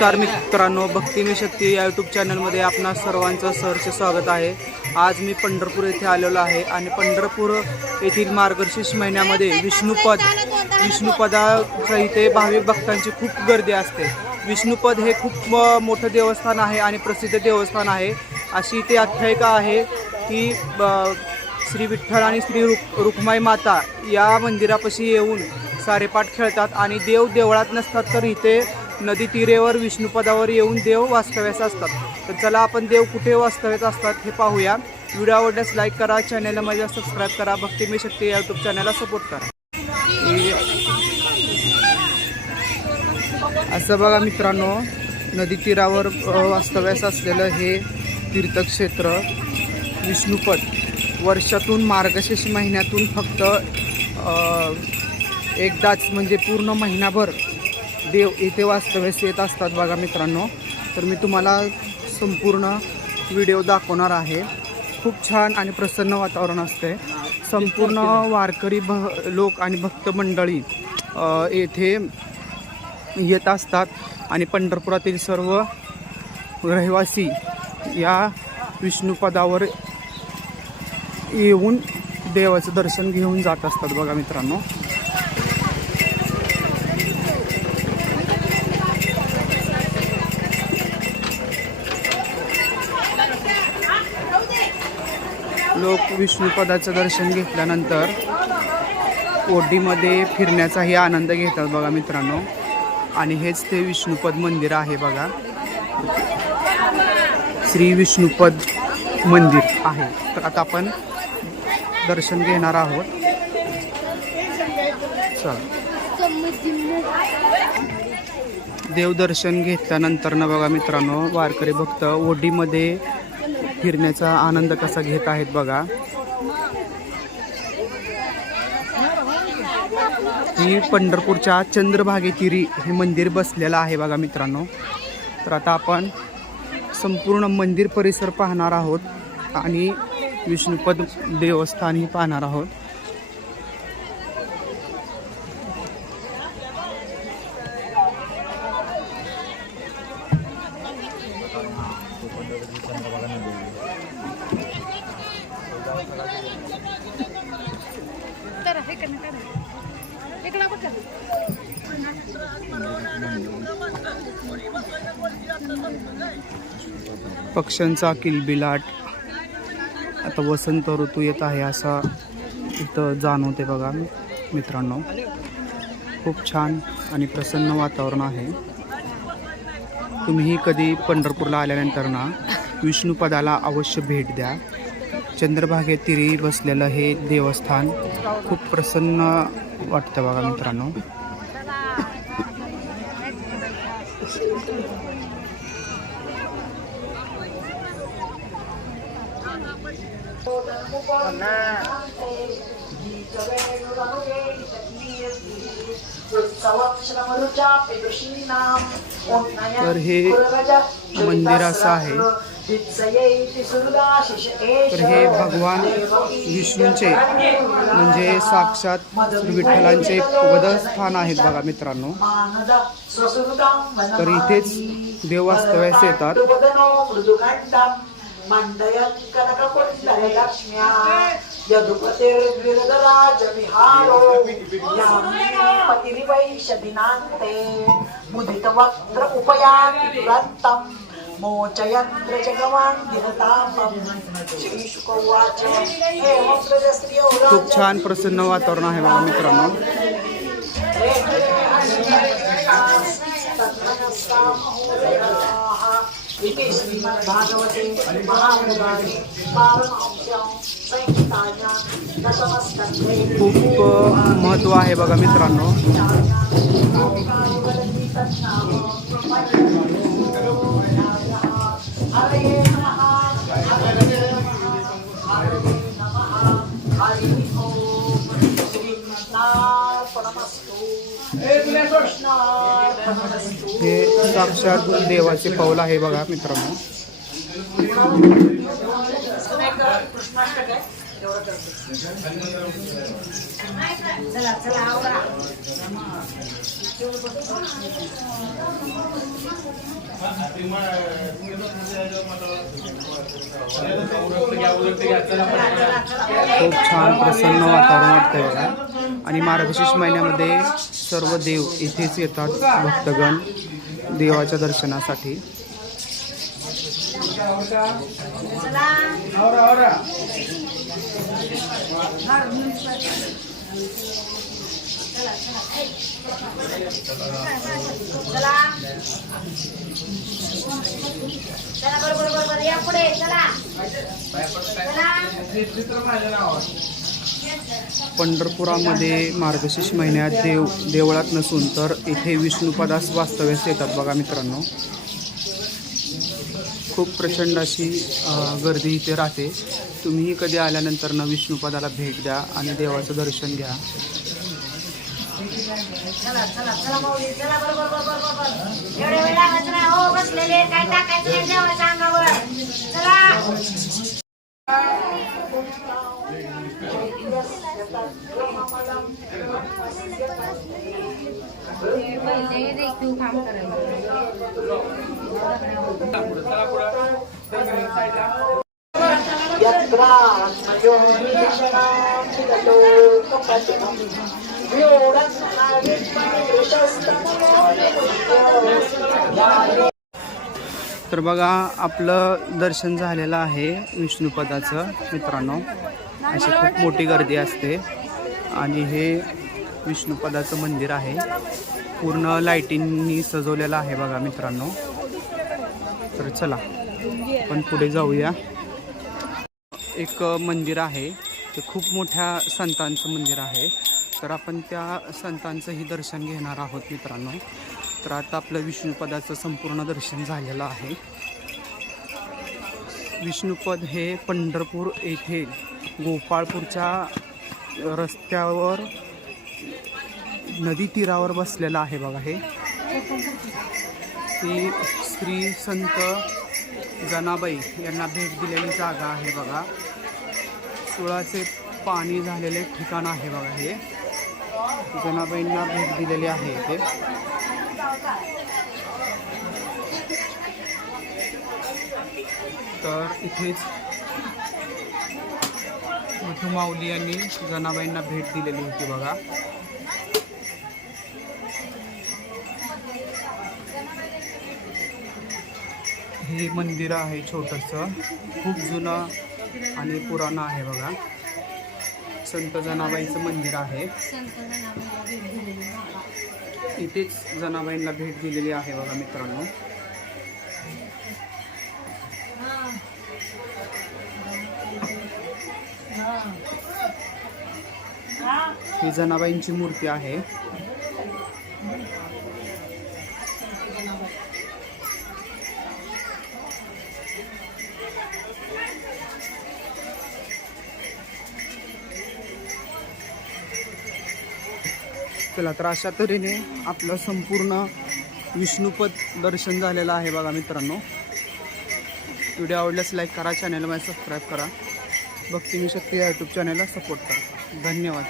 नमस्कार मित्रांनो, भक्तिमय शक्ती या यूट्यूब चॅनलमध्ये आपणा सर्वांचं सहर्ष स्वागत आहे। आज मी पंढरपूर येथे आलेलो आहे आणि पंढरपूर येथील मार्गशीर्ष महिन्यामध्ये विष्णुपदाच्या इथे भाविक भक्तांची खूप गर्दी असते। विष्णुपद हे खूप मोठं देवस्थान आहे आणि प्रसिद्ध देवस्थान आहे। अशी इथे आख्यायिका आहे की श्री विठ्ठल आणि श्री रुक्माई माता या मंदिरापाशी येऊन सारेपाट खेळतात आणि देव देवळात नसतात, तर इथे नदी तीरेवर विष्णुपदावर येऊन देव वास्तव्यास असतात। तर चला आपण देव कुठे वास्तव्यात असतात हे पाहूया। व्हिडिओ आवडल्यास लाईक करा, चॅनलला माझ्या सबस्क्राईब करा, भक्तिमय शक्ती या यूट्यूब चॅनलला सपोर्ट करा। असं बघा मित्रांनो, नदी तीरावर वास्तव्यास असलेलं हे तीर्थक्षेत्र विष्णुपद वर्षातून मार्गशीर्ष महिन्यातून फक्त एकदाच म्हणजे पूर्ण महिनाभर देव इथे वास्तव्यास येत असतात बघा मित्रांनो। तर मी तुम्हाला संपूर्ण व्हिडिओ दाखवणार आहे। खूप छान आणि प्रसन्न वातावरण असते। संपूर्ण वारकरी लोक आणि भक्त मंडळी येथे येत असतात आणि पंढरपुरातील सर्व रहिवासी या विष्णुपदावर येऊन देवाचं दर्शन घेऊन जात असतात बघा मित्रांनो। लोक विष्णुपदाचं दर्शन घेतल्यानंतर ओढीमध्ये फिरण्याचाही आनंद घेतात बघा मित्रांनो। आणि हेच ते विष्णुपद मंदिर आहे बघा, श्री विष्णुपद मंदिर आहे। तर आता आपण दर्शन घेणार आहोत। चला, देवदर्शन घेतल्यानंतर ना बघा मित्रांनो, वारकरी भक्त ओढीमध्ये फिरण्याचा आनंद कसा घेत आहेत बघा। ही पंढरपूरच्या चंद्रभागेतीरी हे मंदिर बसलेलं आहे बघा मित्रांनो। तर आता आपण संपूर्ण मंदिर परिसर पाहणार आहोत आणि विष्णुपद देवस्थानही पाहणार आहोत। पक्ष्यांचा किलबिलाट, आता वसंत ऋतू येत आहे असा इथं जाणवते बघा मित्रांनो। खूप छान आणि प्रसन्न वातावरण आहे। तुम्हीही कधी पंढरपूरला आल्यानंतर ना विष्णुपदाला अवश्य भेट द्या। चंद्रभागेतीरी बसलेलं हे देवस्थान खूप प्रसन्न वाटतं बघा मित्रांनो। तर हे मंदिर असं आहे। तर हे भगवान विष्णूंचे म्हणजे साक्षात विठ्ठलांचे पदस्थान आहेत बघा मित्रांनो। तर इथेच देव वास्तव्यास येतात। खूप छान प्रसन्न वातावरण आहे बघा मित्रांनो। खूप महत्त्व आहे बघा मित्रांनो। हे साक्षात देवाचे पाऊल आहे बघा मित्रांनो। चला चला आवरा. खूप छान प्रसन्न वातावरण वाटतंय बघा. आणि मार्गशीर्ष महिन्यामध्ये सर्व देव इथेच येतात, भक्तगण देवाच्या दर्शनासाठी. चला बरोबर या पुढे चला. पंढरपुरामध्ये मार्गशीर्ष महिन्यात देवळात नसून तर इथे विष्णुपदास वास्तव्यास येतात बघा मित्रांनो. खूप प्रचंड अशी गर्दी इथे राहते. तुम्हीही कधी आल्यानंतर न विष्णुपदाला भेट द्या आणि देवाचं दर्शन घ्या. चला चला चला माऊली चला बरोबर. एवढे वेळ लागायचं नाही हो, बसलेले काय टाकायचं नाही देवाच्या अंगावर. चला पहिले रेखीव काम तर बघा आपलं दर्शन झालेलं आहे विष्णुपदाचं मित्रांनो. अशी खूप मोठी गर्दी असते आणि हे विष्णुपदाचं मंदिर आहे. पूर्ण लाईटिंगनी सजवलेलं आहे बघा मित्रांनो. तर चला आपण पुढे जाऊया. एक मंदिर आहे, ते खूप मोठ्या संतांचं मंदिर आहे. तर आपण त्या संतांचंही दर्शन घेणार आहोत मित्रांनो. तर आता आपलं विष्णुपदाचं संपूर्ण दर्शन झालेलं आहे. विष्णुपद हे पंढरपूर येथे गोपाळपूरच्या रस्त्यावर नदी तीरावर बसलेलं आहे बघा. हे ती श्री संत जनाबाई यांना भेट दिलेली जागा आहे बघा. सुळाचे पाणी झालेले ठिकाण आहे बघा. हे जनाबाईंना भेट दिलेली आहे इथे. तर इथेच विठू माऊली यांनी जनाबाईंना भेट दिलेली होती बघा. हे मंदिर आहे छोटंसं, खूप जुनं आणि पुराणं आहे बघा. संत जनाबाईंचं मंदिर आहे. इथेच जनाबाईंना भेट दिलेली आहे बघा मित्रांनो. ही जनाबाईंची मूर्ती आहे. चला तर अशा तऱ्हेने आपलं संपूर्ण विष्णुपद दर्शन झालेलं आहे बघा मित्रांनो. व्हिडिओ आवडल्यास लाईक करा, चॅनलला सबस्क्राईब करा, भक्तिमी शक्ती या यूट्यूब चॅनलला सपोर्ट करा. धन्यवाद.